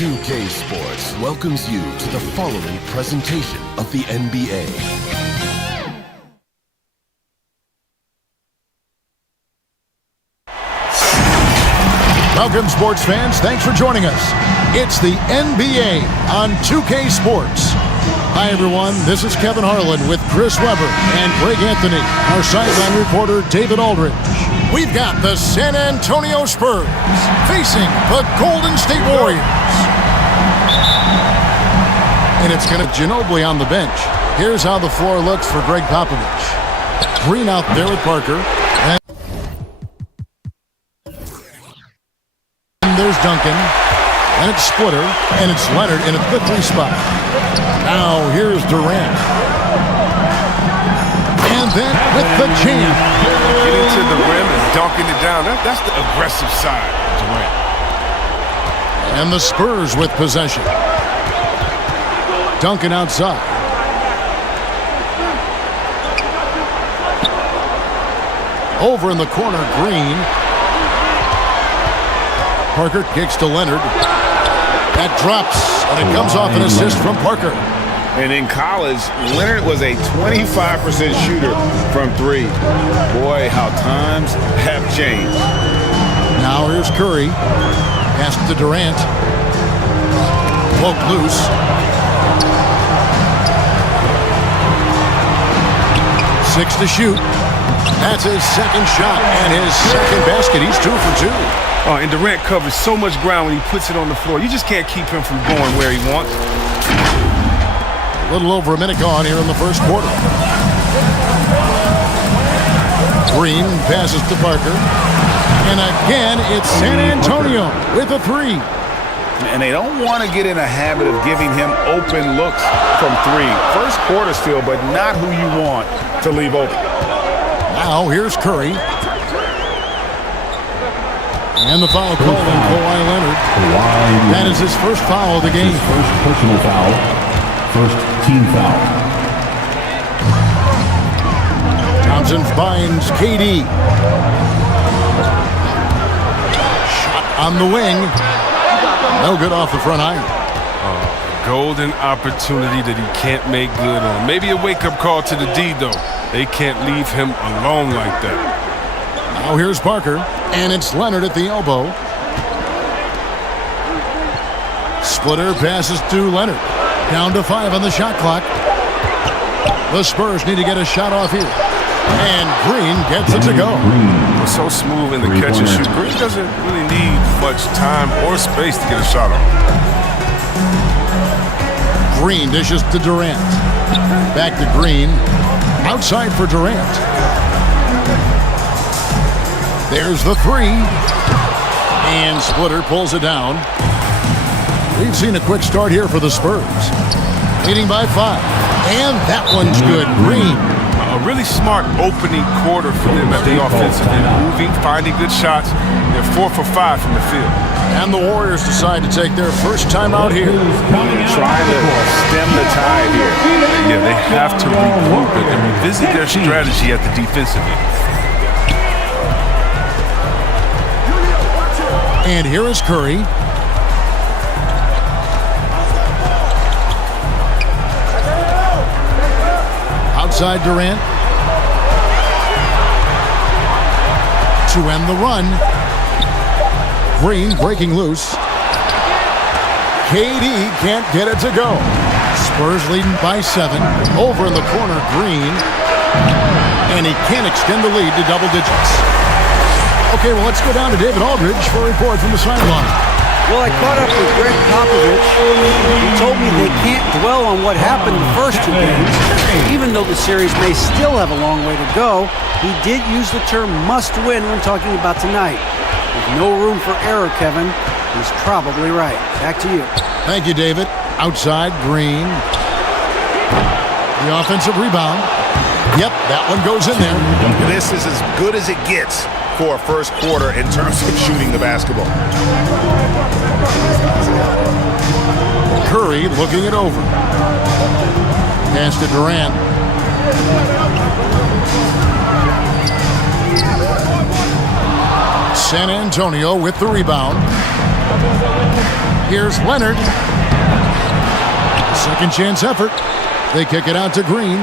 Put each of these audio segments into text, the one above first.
2K Sports welcomes you to the following presentation of the NBA. Welcome, sports fans. Thanks for joining us. It's the NBA on 2K Sports. Hi, everyone. This is Kevin Harlan with Chris Webber and Greg Anthony. Our sideline reporter, David Aldridge. We've got the San Antonio Spurs facing the Golden State Warriors. And it's going to Ginobili on the bench. Here's how the floor looks for Greg Popovich. Green out there with Parker. And there's Duncan. And it's Splitter. And it's Leonard in a the 3 spot. Now here's Durant. And then with the champ. Getting to the rim and dunking it down. That's the aggressive side of Durant. And the Spurs with possession. Duncan outside. Over in the corner, Green. Parker kicks to Leonard. That drops, and it comes off an assist from Parker. And in college, Leonard was a 25% shooter from 3. Boy, how times have changed. Now here's Curry. Pass to Durant. Woke loose. 6 to shoot. That's his second shot and his second basket. He's 2 for 2. Oh, and Durant covers so much ground when he puts it on the floor. You just can't keep him from going where he wants. A little over a minute gone here in the first quarter. Green passes to Parker. And again, it's San Antonio with a 3. And they don't want to get in a habit of giving him open looks from 3. First quarter still, but not who you want to leave open. Now here's Curry. And the foul called on Kawhi Leonard. That is his first foul of the game. First personal foul. First team foul. Thompson finds KD. Shot on the wing. No good off the front iron. Golden opportunity that he can't make good on. Maybe a wake-up call to the D, though. They can't leave him alone like that. Now here's Parker, and it's Leonard at the elbow. Splitter passes to Leonard. Down to 5 on the shot clock. The Spurs need to get a shot off here. And Green gets it to go. So smooth in the catch and shoot. Green doesn't really need much time or space to get a shot off. Green dishes to Durant. Back to Green. Outside for Durant. There's the 3. And Splitter pulls it down. We've seen a quick start here for the Spurs. Leading by 5. And that one's good. Green. A really smart opening quarter for them at the offensive end. Moving, finding good shots. They're 4 for 5 from the field. And the Warriors decide to take their first time out here. Trying to stem the tide here. Yeah, they have to regroup it and revisit their strategy at the defensive end. And here is Curry. Outside Durant. To end the run. Green breaking loose. KD can't get it to go. Spurs leading by 7. Over in the corner, Green. And he can't extend the lead to double digits. Okay, well, let's go down to David Aldridge for a report from the sideline. Well, I caught up with Greg Popovich. He told me they can't dwell on what happened the first 2 games. Even though the series may still have a long way to go, he did use the term must win when talking about tonight. There's no room for error, Kevin. He's probably right. Back to you. Thank you, David. Outside, Green. The offensive rebound. Yep, that one goes in there. This is as good as it gets for a first quarter in terms of shooting the basketball. Curry looking it over. Pass to Durant. San Antonio with the rebound. Here's Leonard. Second chance effort. They kick it out to Green.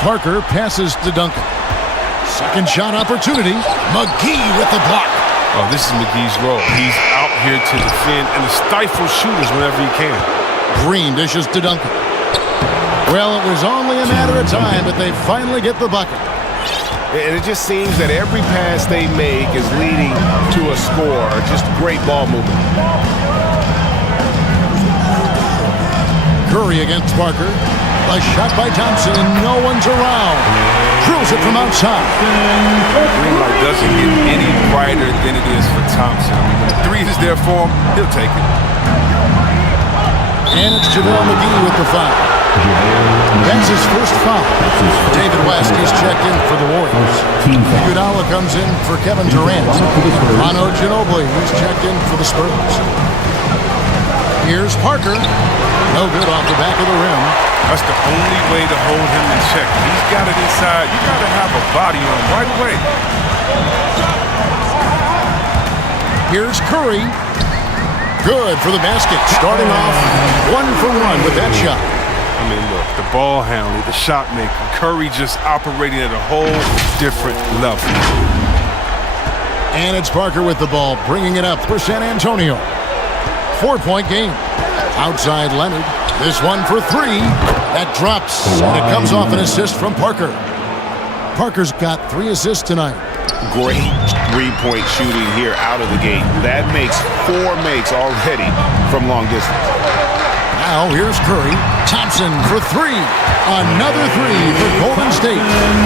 Parker passes to Duncan. Second shot opportunity. McGee with the block. Oh, this is McGee's role. He's out here to defend and to stifle shooters whenever he can. Green dishes to Duncan. Well, it was only a matter of time, but they finally get the bucket. And it just seems that every pass they make is leading to a score. Just great ball movement. Curry against Parker. A shot by Thompson, and no one's around. Drills it from outside. Green light doesn't get any brighter than it is for Thompson. I mean, when the three is there for him, he'll take it. And it's JaVale McGee with the foul. That's his first foul. David West, he's checked in for the Warriors. Iguodala comes in for Kevin Durant. Manu Ginobili, he's checked in for the Spurs. Here's Parker. No good off the back of the rim. That's the only way to hold him in check. He's got it inside. You got to have a body on him right away. Here's Curry. Good for the basket. Starting off 1-for-1 with that shot. I mean, look, the ball handler, the shot maker. Curry just operating at a whole different level. And it's Parker with the ball, bringing it up for San Antonio. 4-point game. Outside Leonard. This one for three. That drops, and it comes off an assist from Parker. Parker's got 3 assists tonight. Great three-point shooting here out of the gate. That makes 4 makes already from long distance. Now here's Curry. Thompson for 3. Another 3 for Golden State.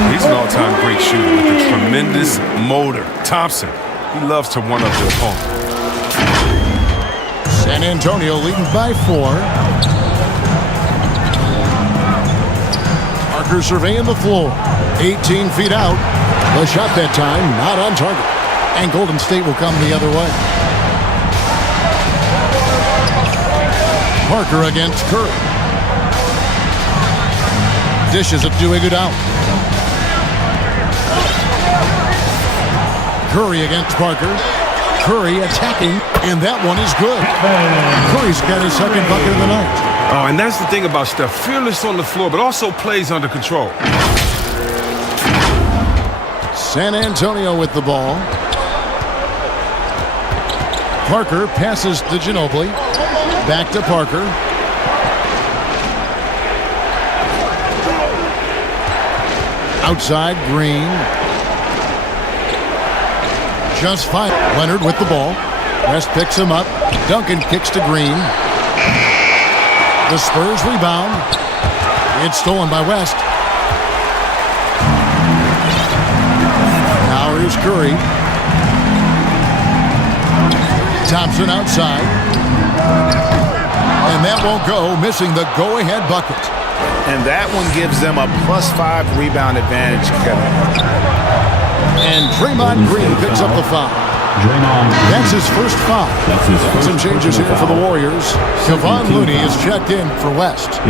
He's an all-time great shooter with a tremendous motor. Thompson, he loves to one-up the opponent. San Antonio leading by 4. Parker surveying the floor. 18 feet out. The shot that time not on target. And Golden State will come the other way. Parker against Curry. Dishes it to Iguodala. Curry against Parker. Curry attacking, and that one is good. Curry's got his second bucket of the night. Oh, and that's the thing about Steph. Fearless on the floor, but also plays under control. San Antonio with the ball. Parker passes to Ginobili. Back to Parker. Outside, Green. Just fine. Leonard with the ball. West picks him up. Duncan kicks to Green. The Spurs rebound. It's stolen by West. Now here's Curry. Thompson outside. And that won't go, missing the go-ahead bucket. And that one gives them a +5 rebound advantage. And Draymond Green picks up the foul. That's his first foul. Some changes here for the Warriors. Kevon Looney is checked in for West.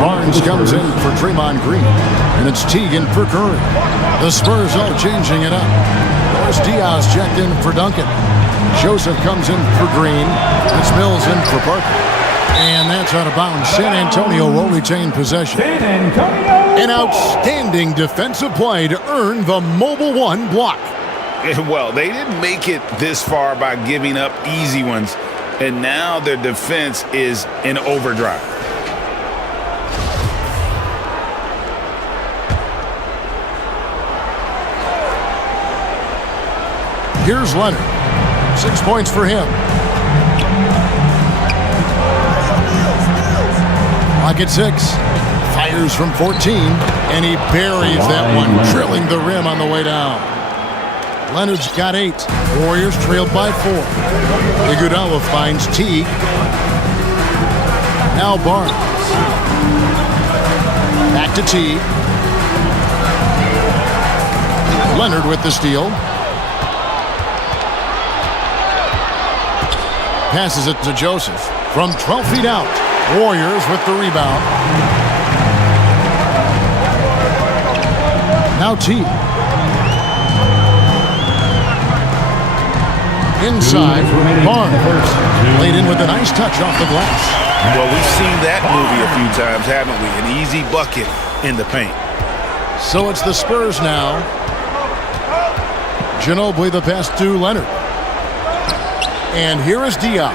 Barnes comes in for Draymond Green. And it's Teague for Curry. The Spurs all changing it up. Morris Diaz checked in for Duncan. Joseph comes in for Green. It's Mills in for Parker. And that's out of bounds. San Antonio will retain possession. An outstanding defensive play to earn the Mobile One block. Well, they didn't make it this far by giving up easy ones, and now their defense is in overdrive. Here's Leonard. 6 points for him. Clock at 6. Fires from 14, and he buries that one, drilling the rim on the way down. Leonard's got 8. Warriors trailed by 4. Iguodala finds Teague. Now Barnes. Back to Teague. Leonard with the steal. Passes it to Joseph. From 12 feet out. Warriors with the rebound. Now Teague. Inside, Barnes laid in with a nice touch off the glass. Well, we've seen that movie a few times, haven't we? An easy bucket in the paint. So it's the Spurs now. Ginobili the pass to Leonard. And here is Diop.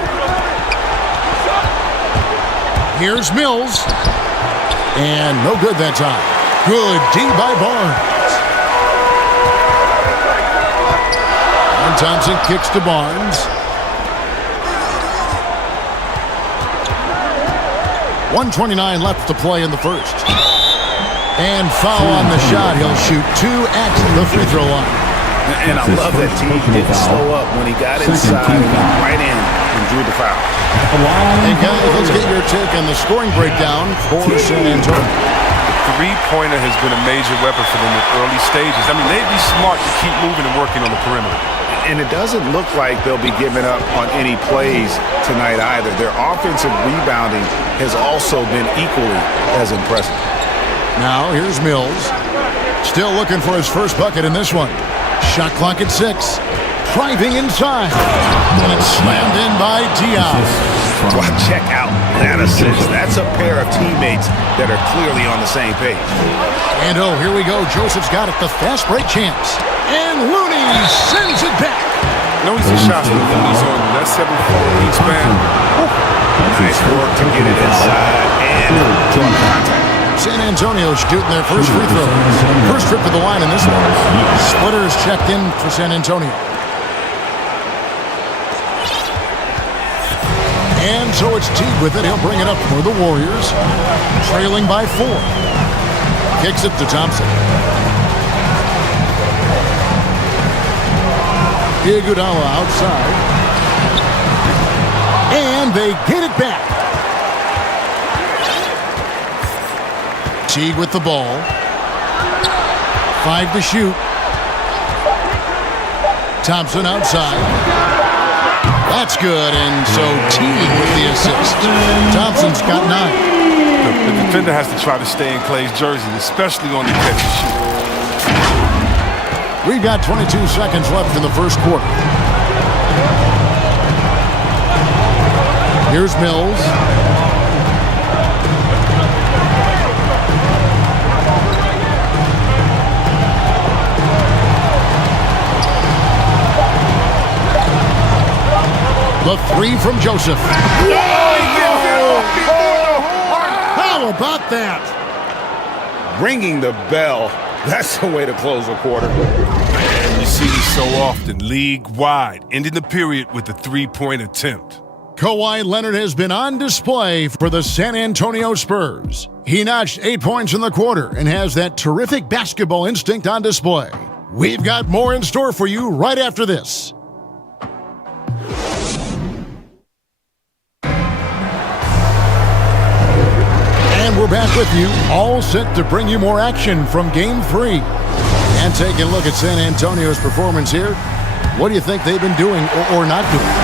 Here's Mills. And no good that time. Good D by Barnes. And Thompson kicks to Barnes. 1:29 left to play in the first. And foul on the shot. He'll shoot 2 at the free throw line. And I love that team didn't slow up when he got inside and went right in and drew the foul. And guys, let's get your take on the scoring breakdown for San Antonio. The three-pointer has been a major weapon for them in early stages. I mean, they'd be smart to keep moving and working on the perimeter. And it doesn't look like they'll be giving up on any plays tonight either. Their offensive rebounding has also been equally as impressive. Now, here's Mills. Still looking for his first bucket in this one. Shot clock at 6. Driving inside. And it's slammed in by Diop. Well, check out that assist. That's a pair of teammates that are clearly on the same page. And oh, here we go. Joseph's got it. The fast break chance. And Looney sends it back. No easy shots for Looney's on that 7-4 wingspan. Nice work to get it inside and draw contact. San Antonio shooting their first free throw. First trip to the line in this one. Splitters checked in for San Antonio. And so it's Teague with it. He'll bring it up for the Warriors. Trailing by 4. Kicks it to Thompson. Iguodala outside. And they get it back. Teague with the ball. 5 to shoot. Thompson outside. That's good, and so Teague with the assist. Thompson's got 9. The defender has to try to stay in Klay's jersey, especially on the catch and shoot. We've got 22 seconds left in the first quarter. Here's Mills. The 3 from Joseph. How about that? Ringing the bell. That's the way to close a quarter. And you see this so often, league-wide, ending the period with a three-point attempt. Kawhi Leonard has been on display for the San Antonio Spurs. He notched 8 points in the quarter and has that terrific basketball instinct on display. We've got more in store for you right after this. We're back with you, all set to bring you more action from Game 3. And taking a look at San Antonio's performance here, what do you think they've been doing or not doing?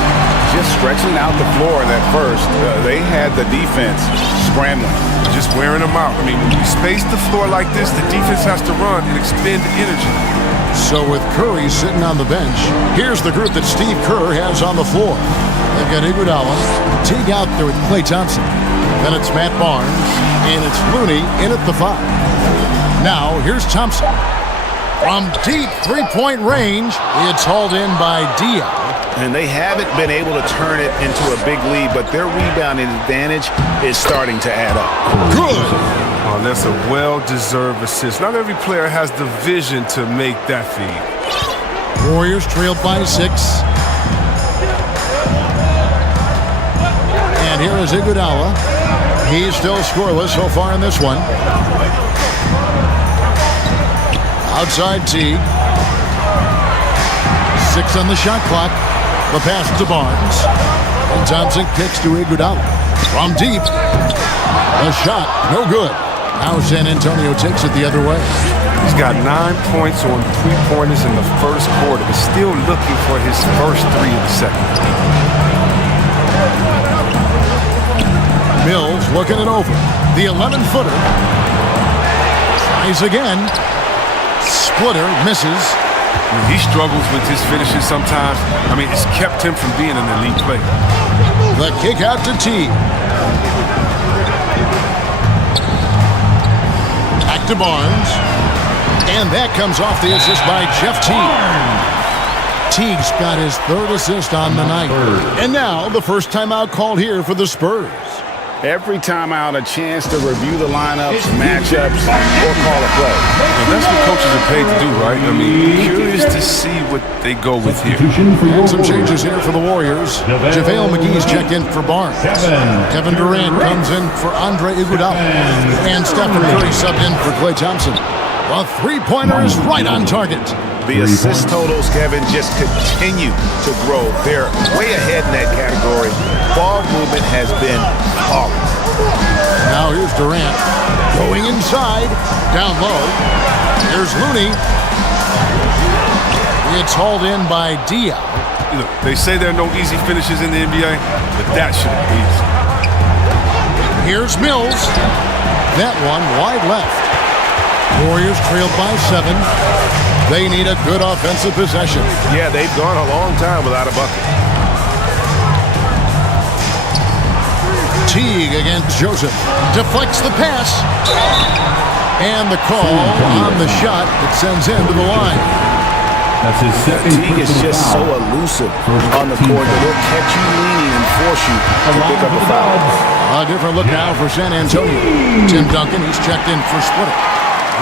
Just stretching out the floor in that first. They had the defense scrambling. Just wearing them out. I mean, when you space the floor like this, the defense has to run and expend energy. So with Curry sitting on the bench, here's the group that Steve Kerr has on the floor. They've got Iguodala, Teague out there with KLAY Thompson. Then it's Matt Barnes, and it's Looney in at the 5. Now, here's Thompson. From deep three-point range, it's hauled in by Diop. And they haven't been able to turn it into a big lead, but their rebounding advantage is starting to add up. Good. Oh, that's a well-deserved assist. Not every player has the vision to make that feed. Warriors trailed by 6. And here is Iguodala. He's still scoreless so far in this one. Outside Teague. 6 on the shot clock. The pass to Barnes. And Thompson kicks to Iguodala. From deep. A shot. No good. Now San Antonio takes it the other way. He's got 9 points on three-pointers in the first quarter, but still looking for his first 3 of the second. Mills looking it over. The 11-footer. Tries again. Splitter misses. I mean, he struggles with his finishes sometimes. I mean, it's kept him from being an elite player. The kick out to Teague. Back to Barnes. And that comes off the assist by Jeff Teague. Teague's got his third assist on the night. And now the first timeout called here for the Spurs. Every timeout, a chance to review the lineups, matchups, or call a play. Well, that's what coaches are paid to do, right? I mean, curious to see what they go with here. And some changes here for the Warriors. JaVale McGee's checked in for Barnes. Kevin Durant comes in for Andre Iguodala. And Stephen Curry subbed in for KLAY Thompson. A three-pointer is right on target. The assist totals, Kevin, just continue to grow. They're way ahead in that category. Ball movement has been flawless. Now here's Durant going inside, down low. Here's Looney. It's hauled in by Diaz. Look, they say there are no easy finishes in the NBA, but that should be easy. Here's Mills. That one wide left. Warriors trailed by 7. They need a good offensive possession. Yeah, they've gone a long time without a bucket. Teague against Joseph. Deflects the pass. And the call on the shot that sends him to the line. That's his second. Teague is just so elusive on the court that he'll catch you leaning and force you to pick up a foul. A different look now for San Antonio. Tim Duncan, he's checked in for Splitter.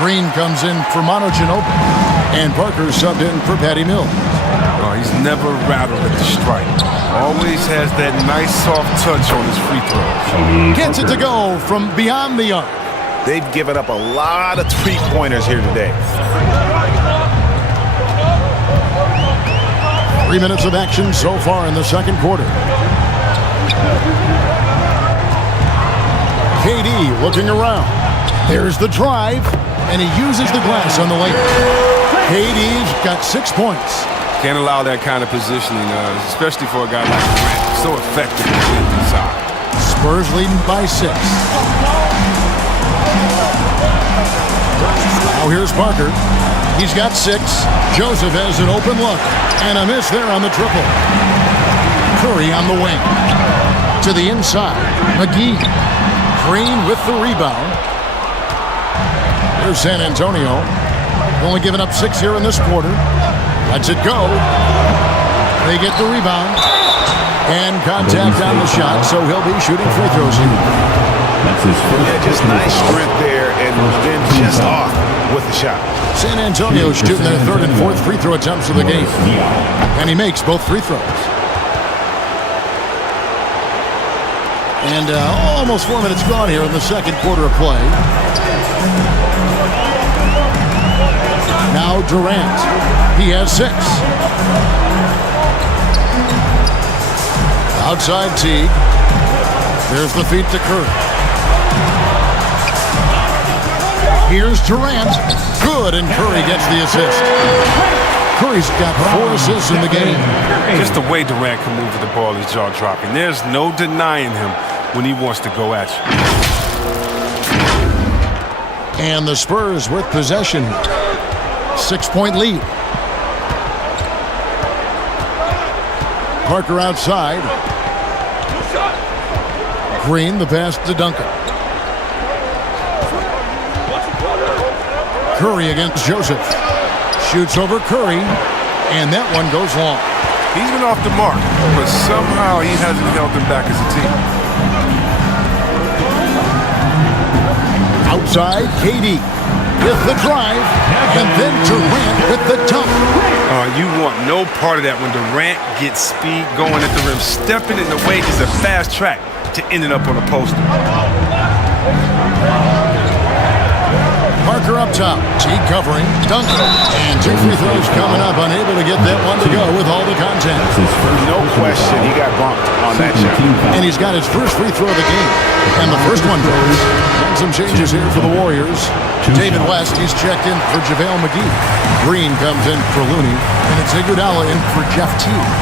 Green comes in for Manu Ginobili. And Parker subbed in for Patty Mills. Oh, he's never rattled at the strike. Always has that nice soft touch on his free throws. Gets it to go from beyond the arc. They've given up a lot of three-pointers here today. 3 minutes of action so far in the second quarter. KD looking around. There's the drive, and he uses the glass on the layup. KD's got 6 points. Can't allow that kind of positioning, especially for a guy like Durant. So effective inside. Spurs leading by 6. Now here's Parker. He's got 6. Joseph has an open look. And a miss there on the triple. Curry on the wing. To the inside. McGee. Green with the rebound. Here's San Antonio. Only giving up 6 here in this quarter. Lets it go. They get the rebound. And contact on the shot, so he'll be shooting free throws here. That's his first. Yeah, just nice strength there, and then just off with the shot. San Antonio shooting their third and fourth free throw attempts of the game. And he makes both free throws. And almost 4 minutes gone here in the second quarter of play. Now Durant. He has 6. Outside Teague. There's the feed to Curry. Here's Durant. Good, and Curry gets the assist. Curry's got 4 assists in the game. Just the way Durant can move with the ball is jaw-dropping. There's no denying him when he wants to go at you. And the Spurs with possession. 6-point lead. Parker outside. Green, the pass to Duncan. Curry against Joseph. Shoots over Curry, and that one goes long. He's been off the mark, but somehow he hasn't held them back as a team. Outside, KD with the drive, and then Durant with the dunk. You want no part of that when Durant gets speed going at the rim. Stepping in the way is a fast track to ending up on a poster. Parker up top, Teague covering, Duncan, and 2 free throws coming up, unable to get that one to go with all the content. No question, he got bumped on that shot. And he's got his first free throw of the game, and the first one goes. And some changes here for the Warriors. David West, he's checked in for JaVale McGee. Green comes in for Looney, and it's Iguodala in for Jeff Teague.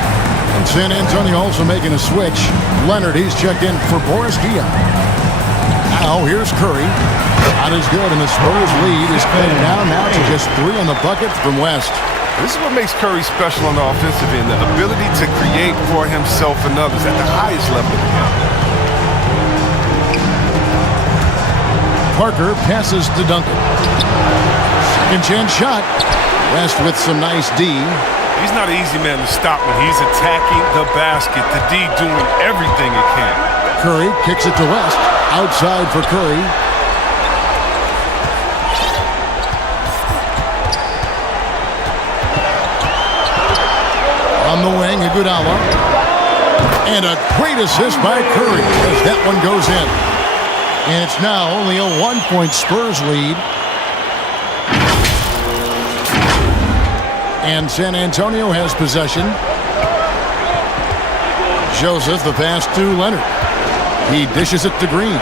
And San Antonio also making a switch. Leonard, he's checked in for Boris Diaw. Now here's Curry. On Not as good, and the Spurs lead is cut down now to just 3 on the bucket from West. This is what makes Curry special on the offensive end, the ability to create for himself and others at the highest level of the game. Parker passes to Duncan. Second chance shot. West with some nice D. He's not an easy man to stop when he's attacking the basket. The D doing everything it can. Curry kicks it to West. Outside for Curry. On the wing, Iguodala. And a great assist by Curry as that one goes in. And it's now only a 1-point Spurs lead. And San Antonio has possession. Joseph, the pass to Leonard. He dishes it to Green.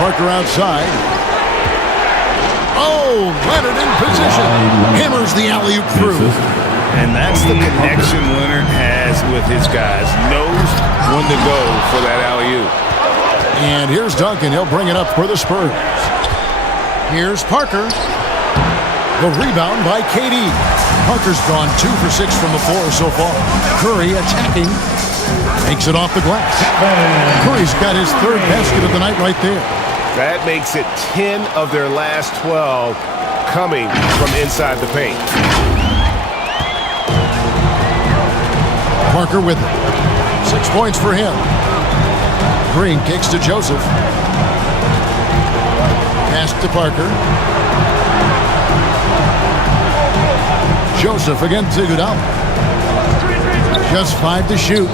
Parker outside. Oh, Leonard in position. Hammers the alley-oop through. And that's the connection Leonard has with his guys. Knows when to go for that alley-oop. And here's Duncan. He'll bring it up for the Spurs. Here's Parker. The rebound by KD. Parker's gone 2 for 6 from the floor so far. Curry attacking. Makes it off the glass. Curry's got his 3rd basket of the night right there. That makes it 10 of their last 12 coming from inside the paint. Parker with it. 6 points for him. Green kicks to Joseph. Pass to Parker. Joseph against Iguodala. Just 5 to shoot.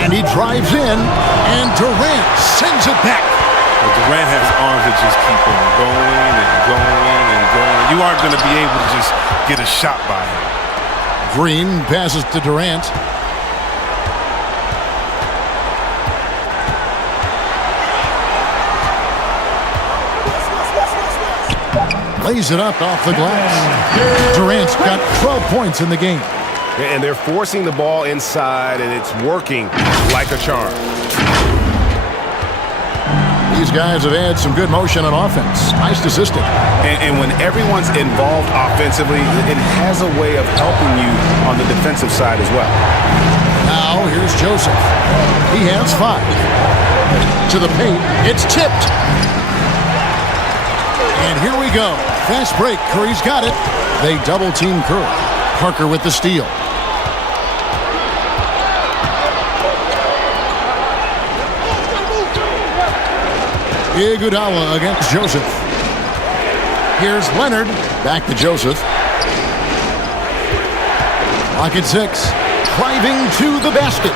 And he drives in. And Durant sends it back. Well, Durant has arms that just keep on going and going and going. You aren't going to be able to just get a shot by him. Green passes to Durant. Lays it up off the glass. Durant's got 12 points in the game. And they're forcing the ball inside, and it's working like a charm. These guys have had some good motion on offense. Nice assisting. And when everyone's involved offensively, it has a way of helping you on the defensive side as well. Now here's Joseph. He has 5. To the paint. It's tipped. And here we go. Fast break. Curry's got it. They double-team Curry. Parker with the steal. Iguodala against Joseph. Here's Leonard. Back to Joseph. Lock at 6. Driving to the basket.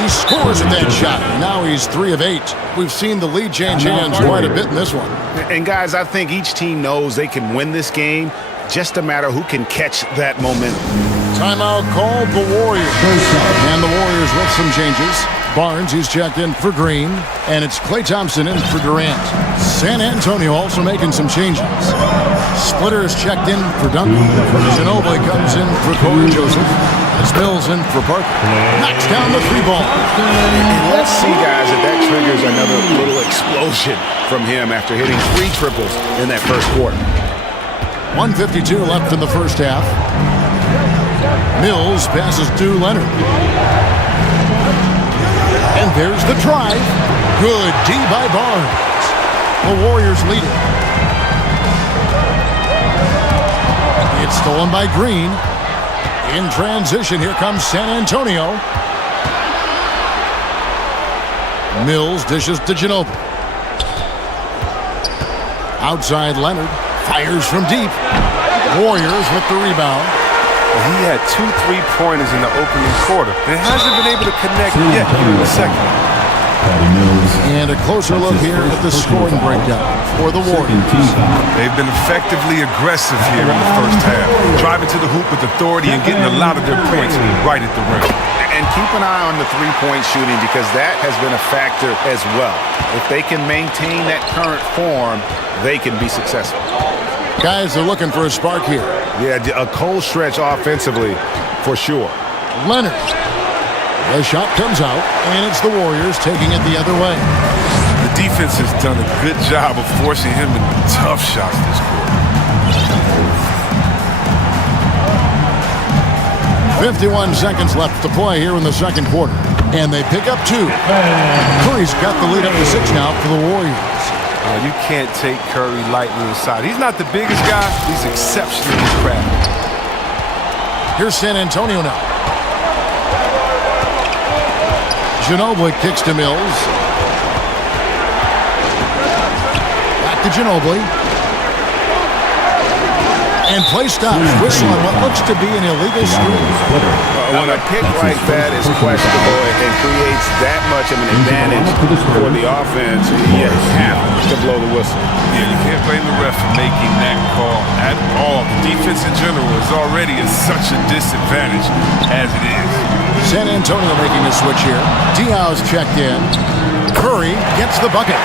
He scores with that shot. Now he's 3 of 8. We've seen the lead change hands quite a bit in this one. And guys, I think each team knows they can win this game. Just a matter who can catch that momentum. Timeout called the Warriors. And the Warriors with some changes. Barnes, he's checked in for Green. And it's Klay Thompson in for Durant. San Antonio also making some changes. Splitter is checked in for Duncan. Ginobili comes in for Corey Joseph. Mills in for Parker. Knocks down the 3-ball. And let's see, guys, if that triggers another little explosion from him after hitting 3 triples in that first quarter. 1:52 left in the first half. Mills passes to Leonard. And there's the drive. Good D by Barnes. The Warriors lead it. It's stolen by Green. In transition, here comes San Antonio. Mills dishes to Ginobili. Outside Leonard. Fires from deep. Warriors with the rebound. He had 2 3-pointers in the opening quarter. And hasn't been able to connect yet here in the second. And a closer look here at the scoring breakdown for the Warriors. They've been effectively aggressive here in the first half, driving to the hoop with authority and getting a lot of their points right at the rim. And keep an eye on the 3-point shooting because that has been a factor as well. If they can maintain that current form, they can be successful. Guys are looking for a spark here. Yeah, a cold stretch offensively for sure. Leonard. The shot comes out, and it's the Warriors taking it the other way. The defense has done a good job of forcing him into tough shots this quarter. 51 seconds left to play here in the second quarter. And they pick up 2. Curry's got the lead up to 6 now for the Warriors. You can't take Curry lightly inside. He's not the biggest guy. He's exceptionally crafty. Here's San Antonio now. Ginobili kicks to Mills. Back to Ginobili. And play stops. Whistle on what looks to be an illegal screen. When a pick like that is questionable and creates that much of an advantage for the offense, you have to blow the whistle. Yeah, you can't blame the ref for making that call at all. The defense in general is already at such a disadvantage as it is. San Antonio making a switch here. Diaw's checked in. Curry gets the bucket.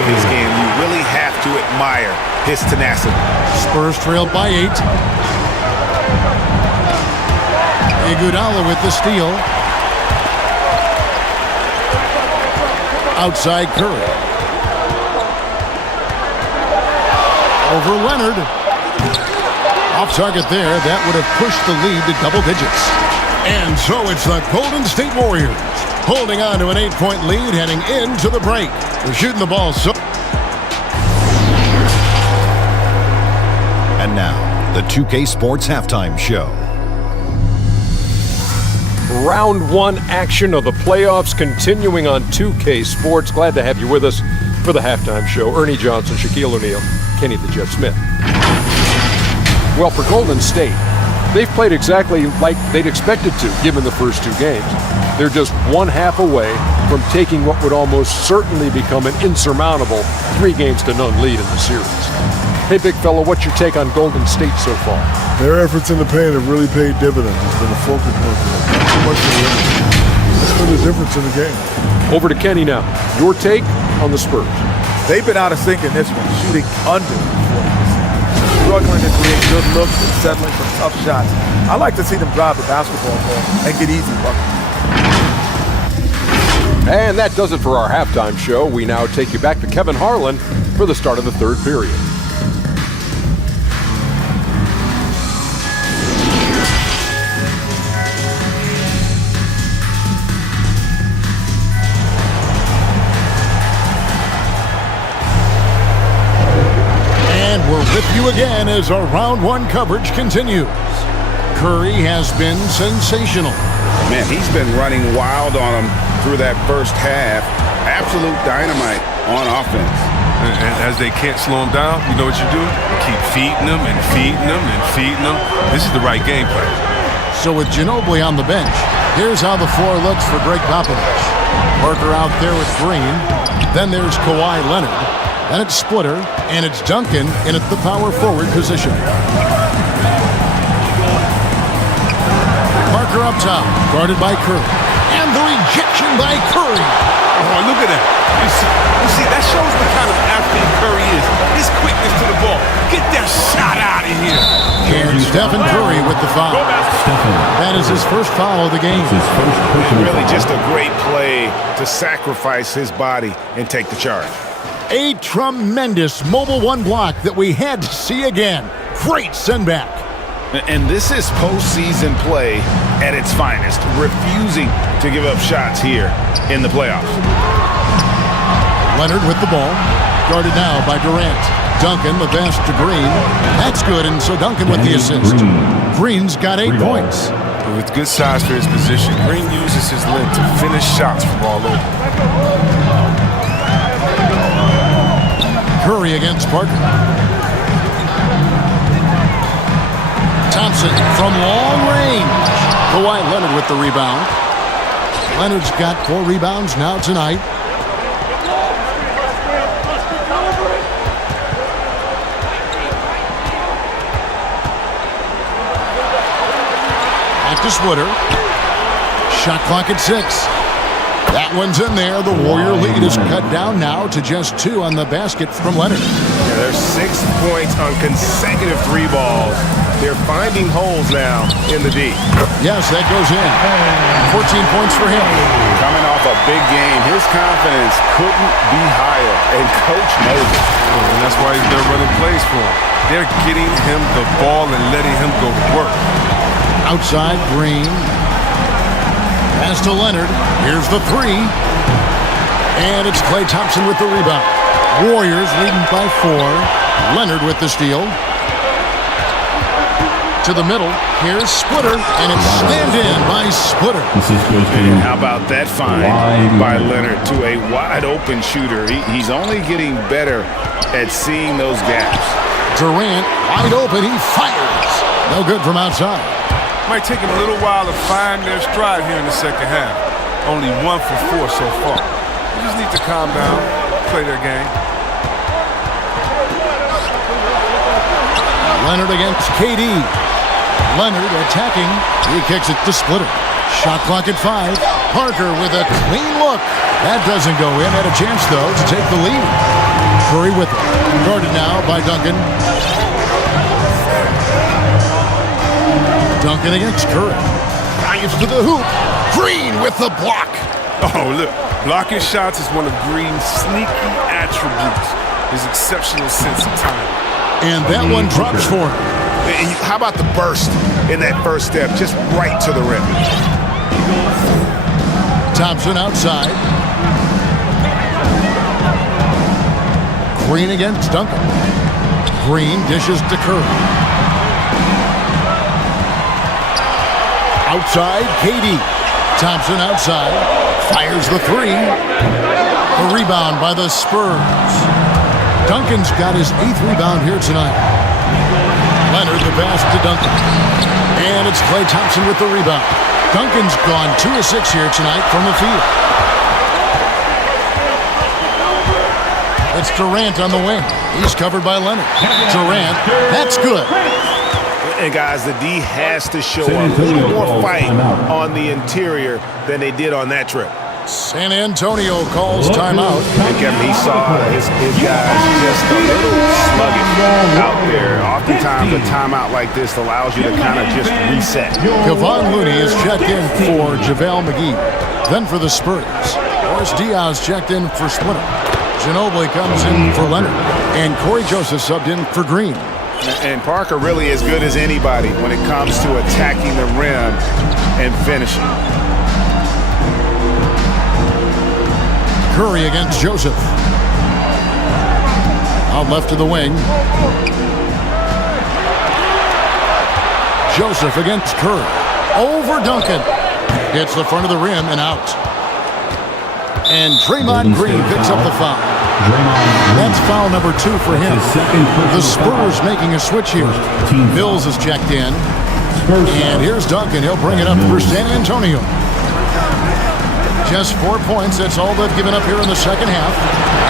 His game. You really have to admire his tenacity. Spurs trailed by 8. Iguodala with the steal. Outside Curry. Over Leonard. Off target there. That would have pushed the lead to double digits. And so it's the Golden State Warriors holding on to an 8-point lead heading into the break. They're shooting the ball so... And now, the 2K Sports Halftime Show. Round 1 action of the playoffs continuing on 2K Sports. Glad to have you with us for the halftime show. Ernie Johnson, Shaquille O'Neal, Kenny the Jet Smith. Well, for Golden State, they've played exactly like they'd expected to, given the first 2 games. They're just 1/2 away from taking what would almost certainly become an insurmountable 3-0 lead in the series. Hey, big fella, what's your take on Golden State so far? Their efforts in the paint have really paid dividends. It's been a focal point for them. Not too much for the win. That's been the difference in the game. Over to Kenny now. Your take on the Spurs. They've been out of sync in this one, shooting under 40%. Struggling to create good looks and settling for tough shots. I like to see them drive the basketball ball and get easy buckets. And that does it for our halftime show. We now take you back to Kevin Harlan for the start of the third period. And we're with you again as our round 1 coverage continues. Curry has been sensational. Man, he's been running wild on him through that first half. Absolute dynamite on offense. And as they can't slow him down, you know what you do? You keep feeding him and feeding him and feeding him. This is the right game plan. So with Ginobili on the bench, here's how the floor looks for Greg Popovich. Parker out there with Green. Then there's Kawhi Leonard. Then it's Splitter. And it's Duncan in at the power forward position. Parker up top, guarded by Curry. And the rejection by Curry. Oh, look at that. You see, that shows what kind of athlete Curry is. His quickness to the ball. Get that shot out of here. And Stephen Curry with the foul. That is his first foul of the game. Really just a great play to sacrifice his body and take the charge. A tremendous Mobile One block that we had to see again. Great send back. And this is postseason play at its finest, refusing to give up shots here in the playoffs. Leonard with the ball. Guarded now by Durant. Duncan, the pass to Green. That's good, and so Duncan with the assist. Green's got 8 points. With good size for his position, Green uses his length to finish shots from all over. Curry against Parker. Thompson from long range. Kawhi Leonard with the rebound. Leonard's got 4 rebounds now tonight. Wooder. Shot clock at 6. That one's in there. The Warrior lead is cut down now to just 2 on the basket from Leonard. Yeah, there's 6 points on consecutive 3 balls. They're finding holes now in the D. Yes, that goes in. 14 points for him. Coming off a big game, his confidence couldn't be higher, and Coach knows it. And that's why they're running plays for him. They're getting him the ball and letting him go to work. Outside, Green. Pass to Leonard. Here's the 3. And it's KLAY Thompson with the rebound. Warriors leading by 4. Leonard with the steal. To the middle. Here's Splitter. And it's slammed in by Splitter. And how about that find by Leonard to a wide-open shooter? He's only getting better at seeing those gaps. Durant, wide open. He fires. No good from outside. Might take them a little while to find their stride here in the second half. Only 1 for 4 so far. They just need to calm down, play their game. Leonard against KD. Leonard attacking. He kicks it to Splitter. Shot clock at 5. Parker with a clean look. That doesn't go in. Had a chance, though, to take the lead. Curry with it. Guarded now by Duncan. Duncan against Curry. Drives to the hoop. Green with the block. Oh, look. Blocking shots is one of Green's sneaky attributes. His exceptional sense of timing. And that one drops for him. And how about the burst in that first step? Just right to the rim. Thompson outside. Green against Duncan. Green dishes to Curry. Outside, KD. Thompson outside. Fires the 3. The rebound by the Spurs. Duncan's got his 8th rebound here tonight. Leonard the pass to Duncan. And it's KLAY Thompson with the rebound. Duncan's gone 2 of 6 here tonight from the field. It's Durant on the wing. He's covered by Leonard. Durant, that's good. And guys, the D has to show a little more fight on the interior than they did on that trip. San Antonio calls timeout. And Kevin, he saw his guys just a little sluggish out there. Oftentimes a timeout like this allows you to kind of just reset. Kevon Looney is checked in for JaVale McGee. Then for the Spurs, Boris Diaz checked in for Splitter. Ginobili comes in for Leonard. And Corey Joseph subbed in for Green. And Parker really as good as anybody when it comes to attacking the rim and finishing. Curry against Joseph. Out left to the wing. Joseph against Curry. Over Duncan. Hits the front of the rim and out. And Draymond Green picks up the foul. That's foul number 2 for him. The Spurs making a switch here. Mills is checked in. And here's Duncan. He'll bring it up for San Antonio. Just 4 points. That's all they've given up here in the second half.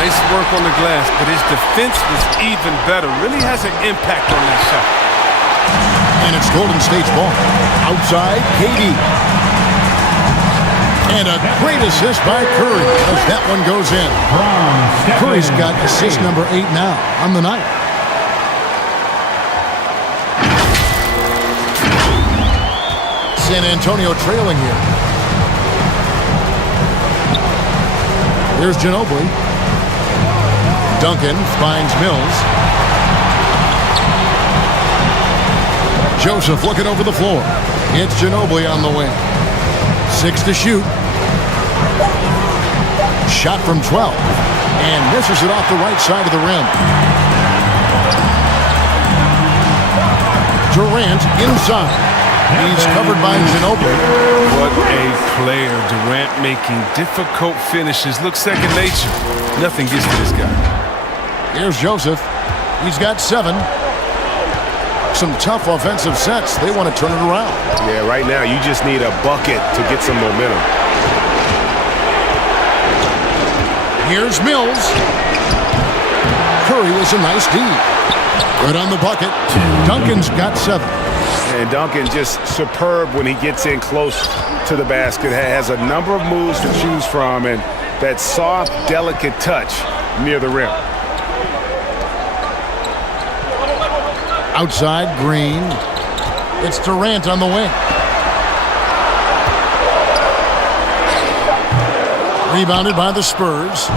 Nice work on the glass, but his defense was even better. Really has an impact on that shot. And it's Golden State's ball. Outside, KD. And a great assist by Curry as that one goes in. Curry's got assist number 8 now on the night. San Antonio trailing here. Here's Ginobili. Duncan finds Mills. Joseph looking over the floor. It's Ginobili on the wing. 6 to shoot. Shot from 12. and misses it off the right side of the rim. Durant inside. He's covered by Ginobili. What a player. Durant making difficult finishes. Looks second nature. Nothing gets to this guy. Here's Joseph. He's got 7. Some tough offensive sets. They want to turn it around. Yeah, right now you just need a bucket to get some momentum. Here's Mills. Curry was a nice D. Good on the bucket. Duncan's got 7. And Duncan just superb when he gets in close to the basket. Has a number of moves to choose from, and that soft, delicate touch near the rim. Outside, Green. It's Durant on the wing. Rebounded by the Spurs.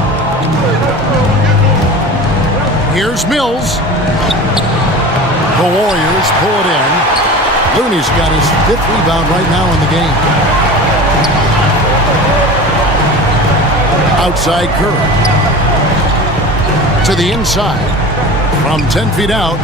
Here's Mills. The Warriors pull it in. Looney's got his 5th rebound right now in the game. Outside Curry. To the inside. From 10 feet out.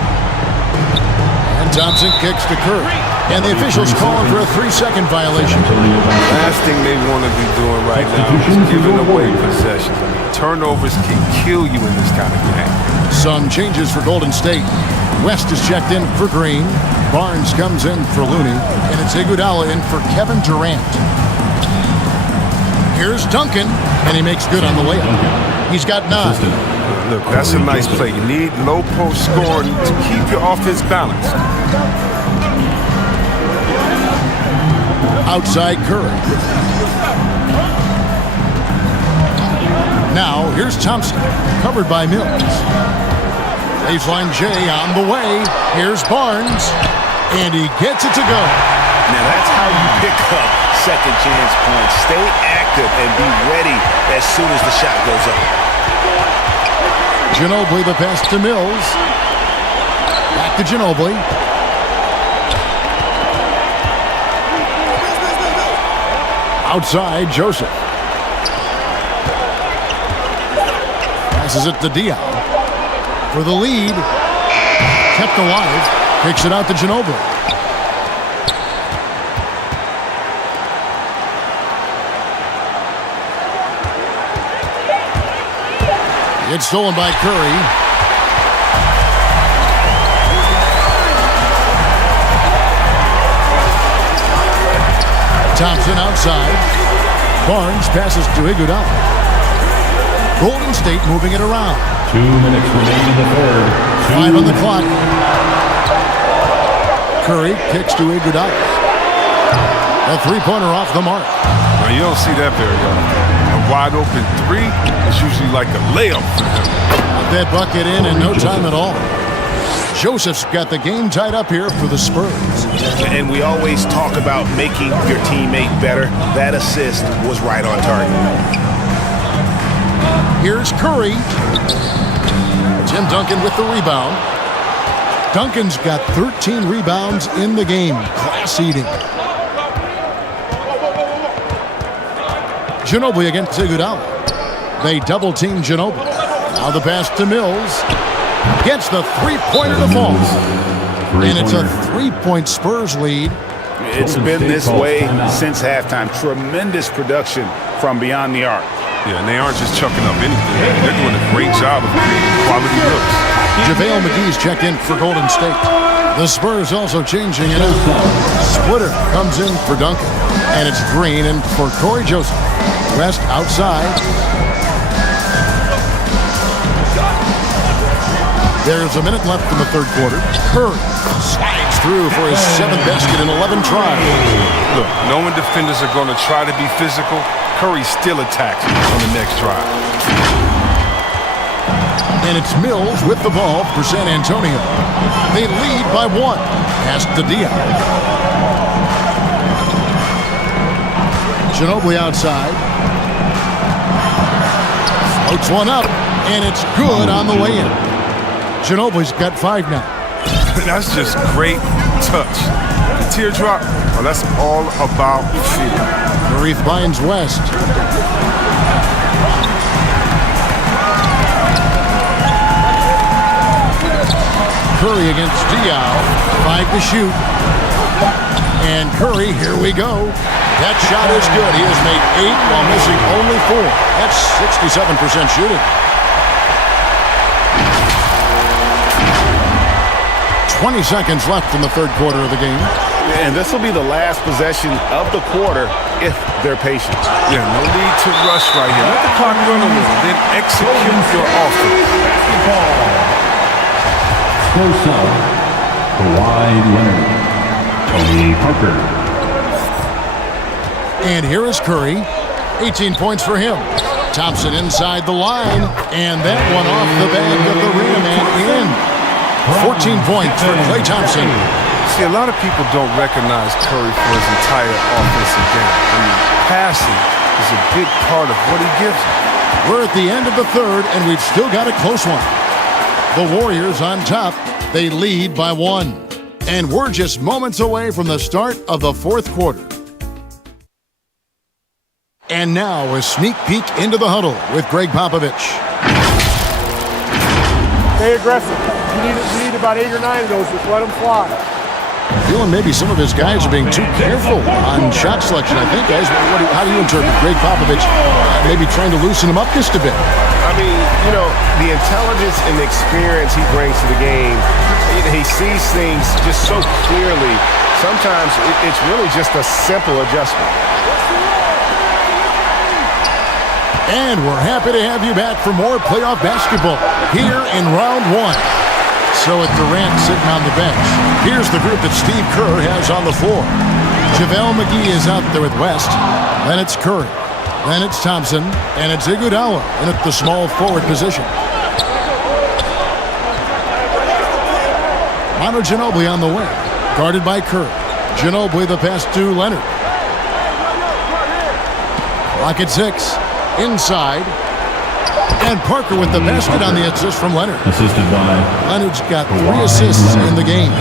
And Thompson kicks to Curry. And the officials calling for a 3-second violation. Last thing they want to be doing right now is giving away possessions. I mean, turnovers can kill you in this kind of game. Some changes for Golden State. West is checked in for Green. Barnes comes in for Looney. And it's Iguodala in for Kevin Durant. Here's Duncan. And he makes good on the layup. He's got 9. Look, that's a nice play. You need low post scoring to keep your offense balanced. Outside Curry. Now, here's Thompson, covered by Mills. Baseline J on the way. Here's Barnes, and he gets it to go. Now that's how you pick up second chance points. Stay active and be ready as soon as the shot goes up. Ginobili, the pass to Mills. Back to Ginobili. Outside, Joseph. Passes it to Dion. For the lead. Kept alive. Kicks it out to Ginobili. It's stolen by Curry. Thompson outside. Barnes passes to Iguodala. Golden State moving it around. 2 minutes remaining in the third. 5 on the clock. Curry kicks to Iguodala. A 3-pointer off the mark. Now, you don't see that very often. A wide open 3 is usually like a layup for him. That bucket in no time at all. Joseph's got the game tied up here for the Spurs. And we always talk about making your teammate better. That assist was right on target. Here's Curry. Tim Duncan with the rebound. Duncan's got 13 rebounds in the game. Class eating. Ginobili against Iguodala. They double-team Ginobili. Now the pass to Mills. Gets the 3-pointer to fall. And it's a 3-point Spurs lead. It's been this way since halftime. Tremendous production from beyond the arc. Yeah, and they aren't just chucking up anything. They're doing a great job of creating quality looks. JaVale McGee's checked in for Golden State. The Spurs also changing it up. Splitter comes in for Duncan. And it's Green in for Corey Joseph. West outside. There's a minute left in the third quarter. Curry slides through for his 7th basket in 11 tries. Look, knowing defenders are going to try to be physical, Curry still attacks on the next drive. And it's Mills with the ball for San Antonio. They lead by 1. Pass to Dion. Ginobili outside. Floats one up, and it's good on the way in. Ginobili's got 5 now. That's just great touch. The teardrop, well, that's all about feel. Marith finds West. Curry against Diaw. 5 to shoot. And Curry, here we go. That shot is good. He has made 8 while missing only 4. That's 67% shooting. 20 seconds left in the third quarter of the game. And this will be the last possession of the quarter if they're patient. Yeah, no need to rush right here. Let the clock run a little, then execute your offense. Close up. Kawhi Leonard. Tony Parker. And here is Curry. 18 points for him. Thompson inside the line. And that one off the back of the rim and in. 14 points for KLAY Thompson. See, a lot of people don't recognize Curry for his entire offensive game. I mean, passing is a big part of what he gives them. We're at the end of the third, and we've still got a close one. The Warriors on top. They lead by 1. And we're just moments away from the start of the fourth quarter. And now a sneak peek into the huddle with Greg Popovich. Stay aggressive. You need about 8 or 9 of those. Just let them fly. Feeling maybe some of his guys are being too careful on shot selection, I think, guys. How do you interpret Greg Popovich maybe trying to loosen him up just a bit? I mean, you know, the intelligence and the experience he brings to the game, he sees things just so clearly. Sometimes it's really just a simple adjustment. And we're happy to have you back for more playoff basketball here in round 1. So with Durant sitting on the bench, here's the group that Steve Kerr has on the floor. JaVale McGee is out there with West. Then it's Curry. Then it's Thompson. And it's Iguodala in at the small forward position. Manu Ginobili on the wing, guarded by Curry. Ginobili the pass to Leonard. Clock at 6. Inside. And Parker with the basket on the assist from Leonard. Assisted by Leonard's got 3 assists in the game.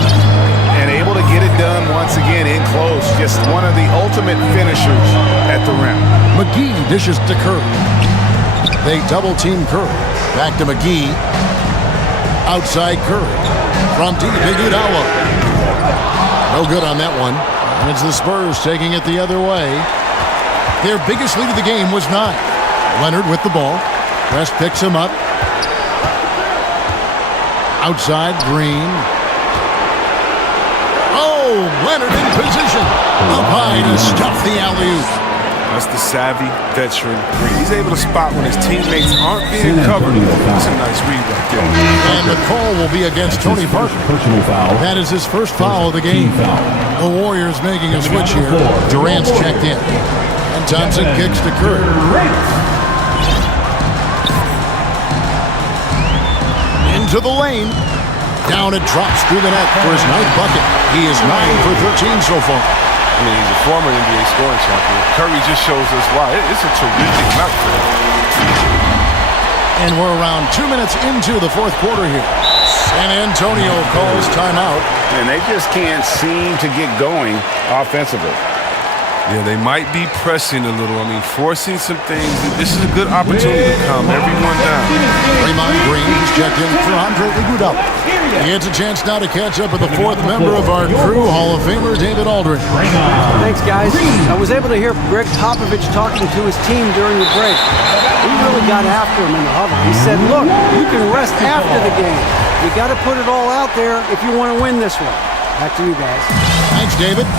And able to get it done once again in close. Just one of the ultimate finishers at the rim. McGee dishes to Curry. They double-team Curry. Back to McGee. Outside Curry. From deep, Iguodala. No good on that one. And it's the Spurs taking it the other way. Their biggest lead of the game was 9. Leonard with the ball. West picks him up. Outside, Green. Oh, Leonard in position. Up high to stuff the alley-oop. That's the savvy veteran Green. He's able to spot when his teammates aren't being covered. That's a nice read right there. And the call will be against Tony Parker. That is his first foul of the game. The Warriors making a switch here. Durant's checked in. And Thompson kicks to Curry. Into the lane. Down it drops through the net for his 9th bucket. He is 9 for 13 so far. I mean, he's a former NBA scoring champion. Curry just shows us why. It's a terrific night for him. And we're around 2 minutes into the fourth quarter here. San Antonio calls timeout. And they just can't seem to get going offensively. Yeah, they might be pressing a little. I mean, forcing some things. This is a good opportunity to calm everyone down. Draymond Green is checked in for Andre Iguodala. He gets a chance now to catch up with the 4th member of our crew, Hall of Famer David Aldridge. Thanks, guys. I was able to hear Greg Popovich talking to his team during the break. He really got after him in the huddle. He said, look, you can rest after the game. You got to put it all out there if you want to win this one. Back to you guys. Thanks, David.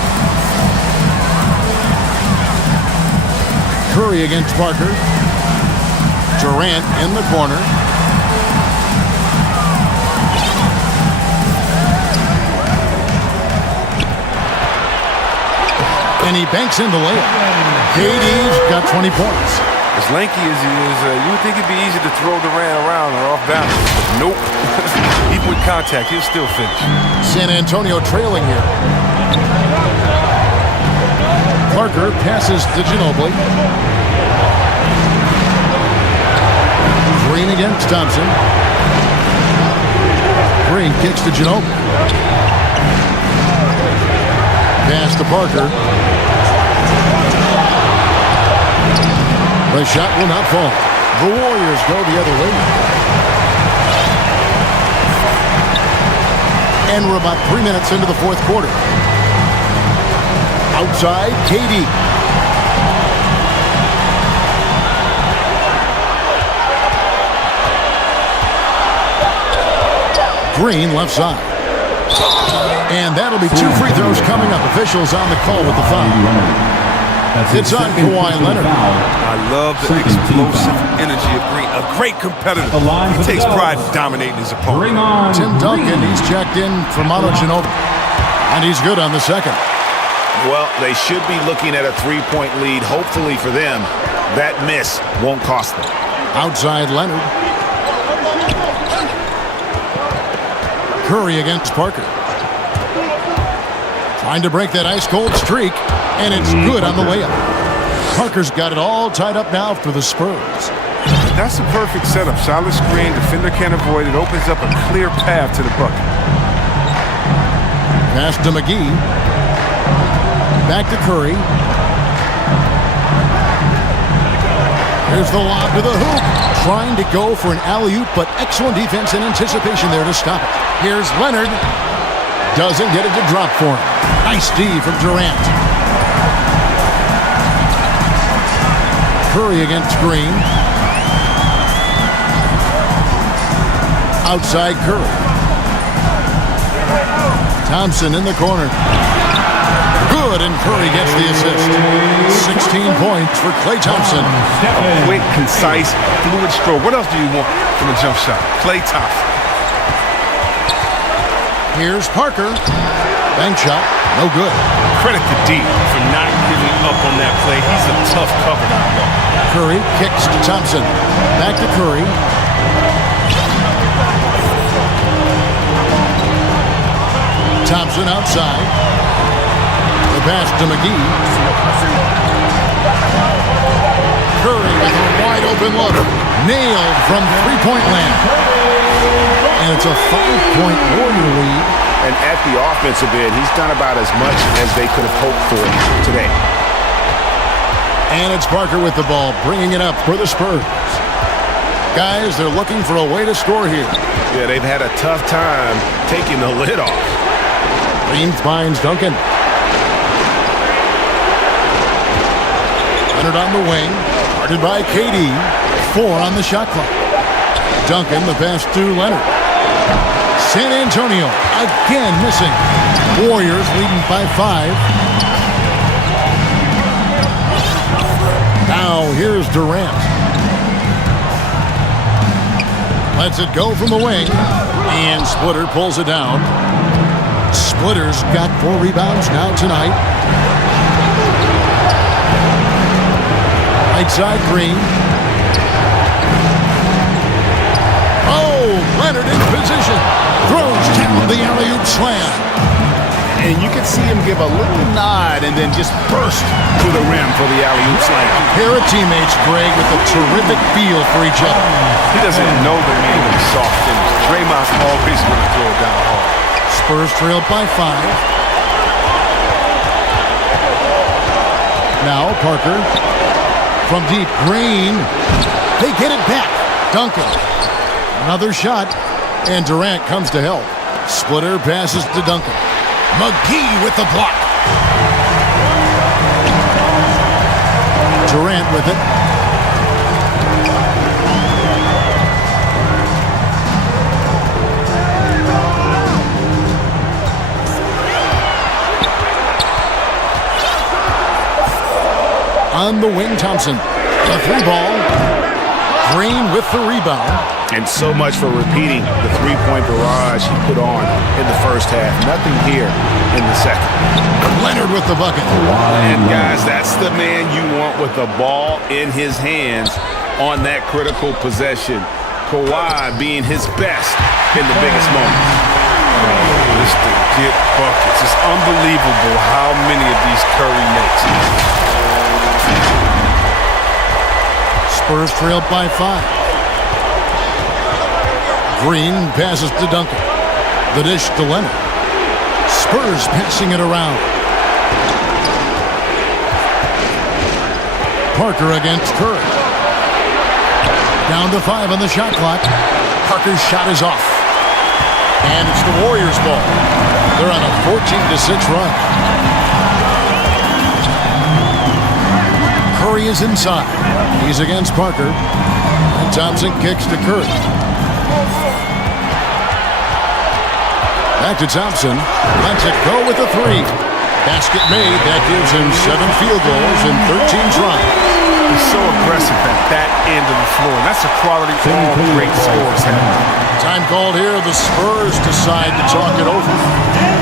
Curry against Parker. Durant in the corner. And he banks in the layup. KD's got 20 points. As lanky as he is, you would think it'd be easy to throw Durant around or off balance. But nope. Even with contact, he'll still finish. San Antonio trailing here. Parker passes to Ginobili. Green against Thompson. Green kicks to Janong. Pass to Parker. The shot will not fall. The Warriors go the other way. And we're about 3 minutes into the fourth quarter. Outside, KD. Green left side. And that'll be 2 free throws coming up. Officials on the call with the foul. It's on Kawhi Leonard. I love the explosive energy of Green. A great competitor. He takes pride in dominating his opponent. Tim Duncan, he's checked in for Ginobili. And he's good on the second. Well, they should be looking at a 3-point lead. Hopefully for them, that miss won't cost them. Outside Leonard. Curry against Parker. Trying to break that ice-cold streak, and it's good on the layup. Parker's got it all tied up now for the Spurs. That's a perfect setup. Solid screen, defender can't avoid it. Opens up a clear path to the bucket. Pass to McGee. Back to Curry. Here's the lob to the hoop. Trying to go for an alley-oop, but excellent defense and anticipation there to stop it. Here's Leonard. Doesn't get it to drop for him. Nice D from Durant. Curry against Green. Outside Curry. Thompson in the corner. Good, and Curry gets the assist. 16 points for KLAY Thompson. A quick, concise, fluid stroke. What else do you want from a jump shot? KLAY Thompson. Here's Parker. Bank shot, no good. Credit to D for not giving up on that play. He's a tough cover down low. Curry kicks to Thompson. Back to Curry. Thompson outside. The pass to McGee. Curry with a wide open look. Nailed from three-point land. And it's a 5-point Warrior lead. And at the offensive end, he's done about as much as they could have hoped for today. And it's Parker with the ball, bringing it up for the Spurs. Guys, they're looking for a way to score here. Yeah, they've had a tough time taking the lid off. Green finds Duncan. Leonard on the wing, guarded by KD. 4 on the shot clock. Duncan, the pass to Leonard. San Antonio again missing. Warriors leading by 5. Now here's Durant. Lets it go from the wing. And Splitter pulls it down. Splitter's got 4 rebounds now tonight. Right side Green. Leonard in position. Throws down the alley-oop slam. And you can see him give a little nod and then just burst to the rim for the alley-oop slam. A pair of teammates, Greg, with a terrific feel for each other. He doesn't know the meaning of soft finish. Draymond's always going to throw it down hard. Spurs trailed by 5. Now Parker. From deep, Green. They get it back. Duncan. Another shot, and Durant comes to help. Splitter passes to Duncan. McGee with the block. Durant with it. On the wing, Thompson. The 3 ball. Green with the rebound. And so much for repeating the 3-point barrage he put on in the first half. Nothing here in the second. Leonard with the bucket. And guys, that's the man you want with the ball in his hands on that critical possession. Kawhi being his best in the biggest moments. Just to get buckets. It's unbelievable how many of these Curry makes. Spurs trailed by 5. Green passes to Duncan. The dish to Leonard. Spurs passing it around. Parker against Curry. Down to 5 on the shot clock. Parker's shot is off. And it's the Warriors' ball. They're on a 14-6 run. Curry is inside. He's against Parker. And Thompson kicks to Curry. Back to Thompson. Lets it go with a three. Basket made. That gives him 7 field goals in 13 tries. He's so aggressive at that end of the floor. That's a quality all great scorers have. Time called here. The Spurs decide to talk it over.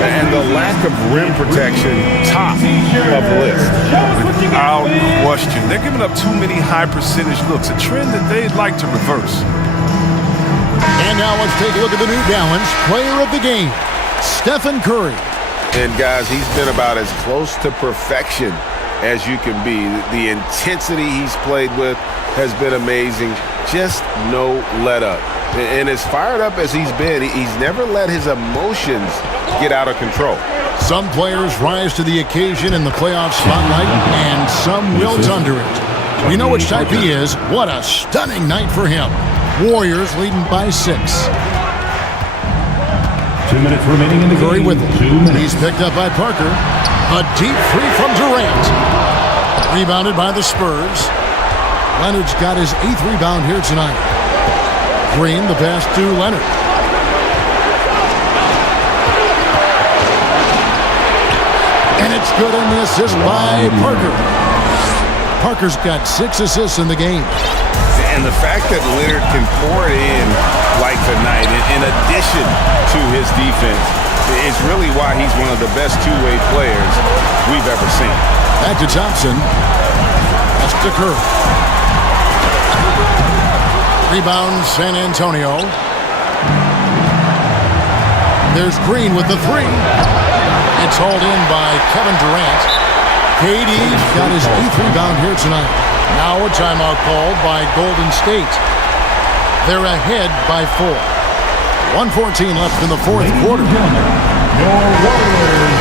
And the lack of rim protection, top of the list. Without question. They're giving up too many high-percentage looks, a trend that they'd like to reverse. And now let's take a look at the New Balance player of the game, Stephen Curry. And guys, he's been about as close to perfection as you can be. The intensity he's played with has been amazing. Just no let up. And as fired up as he's been, he's never let his emotions get out of control. Some players rise to the occasion in the playoff spotlight, and some wilt under it. We know which type he is. What a stunning night for him. Warriors leading by 6. 2 minutes remaining in the Curry game. with it. 2 minutes. He's picked up by Parker. A deep three from Durant. Rebounded by the Spurs. Leonard's got his 8th rebound here tonight. Green, the pass to Leonard. And it's good on the assist by Parker. Parker's got 6 assists in the game. And the fact that Leonard can pour it in like tonight, in addition to his defense, is really why he's one of the best two-way players we've ever seen. Back to Thompson. That's to Curry. Rebound, San Antonio. There's Green with the three. It's hauled in by Kevin Durant. KD's got his 8th rebound here tonight. Now a timeout called by Golden State. They're ahead by 4. 1:14 left in the 4th quarter. Your Warriors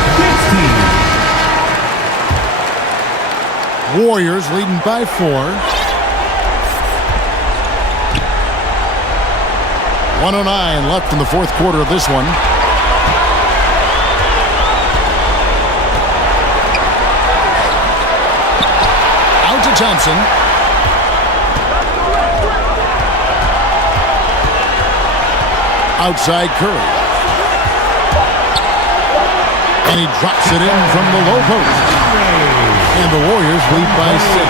15. Warriors leading by 4. 1:09 left in the 4th quarter of this one. Out to Thompson. Outside Curry. And he drops it in from the low post. And the Warriors lead by 6.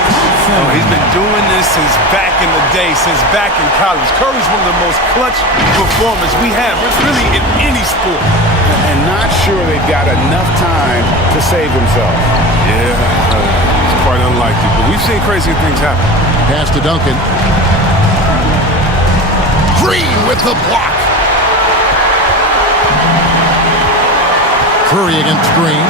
Oh, he's been doing this since back in the day, since back in college. Curry's one of the most clutch performers we have, really in any sport. And not sure they've got enough time to save themselves. Yeah, it's quite unlikely, but we've seen crazy things happen. Pass to Duncan. Green with the block. Curry against Green.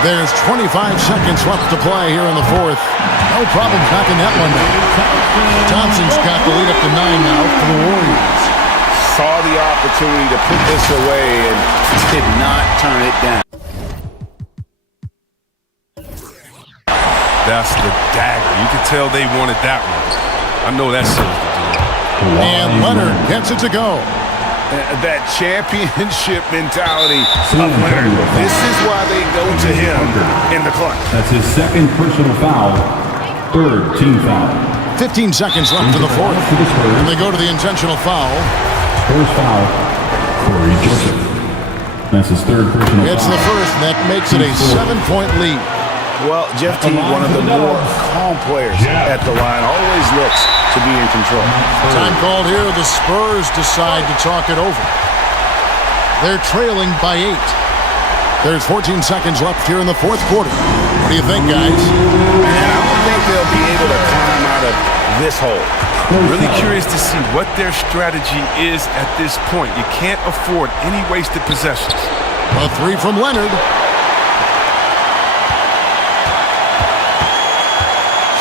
There's 25 seconds left to play here in the 4th. No problem knocking that one down. Thompson's got the lead up to 9 now for the Warriors. Saw the opportunity to put this away and did not turn it down. That's the dagger. You could tell they wanted that one. I know that seals the deal. And Leonard gets it to go. That championship mentality of Leonard. This is why they go to him in the clutch. That's his 2nd personal foul. 3rd team foul. 15 seconds left in the 4th. And they go to the intentional foul. First foul, Corey Joseph. That's his 3rd personal foul. It's the first, and that makes it a 7-point lead. Well, Jeff T, one of the more calm players at the line, always looks to be in control. Time called here. The Spurs decide to talk it over. They're trailing by 8. There's 14 seconds left here in the 4th quarter. What do you think, guys? Man, I don't think they'll be able to climb out of this hole. Really curious to see what their strategy is at this point. You can't afford any wasted possessions. A three from Leonard.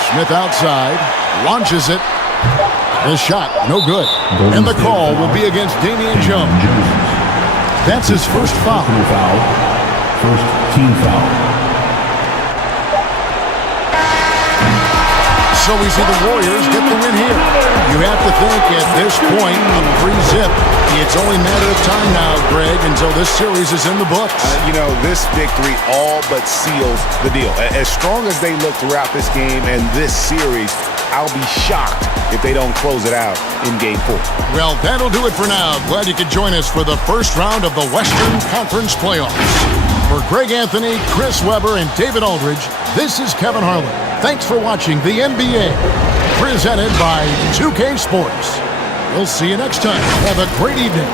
Smith outside, launches it. The shot, no good. And the call will be against Damian Jones. That's his first foul. First team foul. so we see the Warriors get the win here. You have to think at this point, up 3-zip, it's only a matter of time now, Greg, until this series is in the books. This victory all but seals the deal. As strong as they look throughout this game and this series, I'll be shocked if they don't close it out in Game 4. Well, that'll do it for now. Glad you could join us for the first round of the Western Conference Playoffs. For Greg Anthony, Chris Webber, and David Aldridge, this is Kevin Harlan. Thanks for watching the NBA, presented by 2K Sports. We'll see you next time. Have a great evening.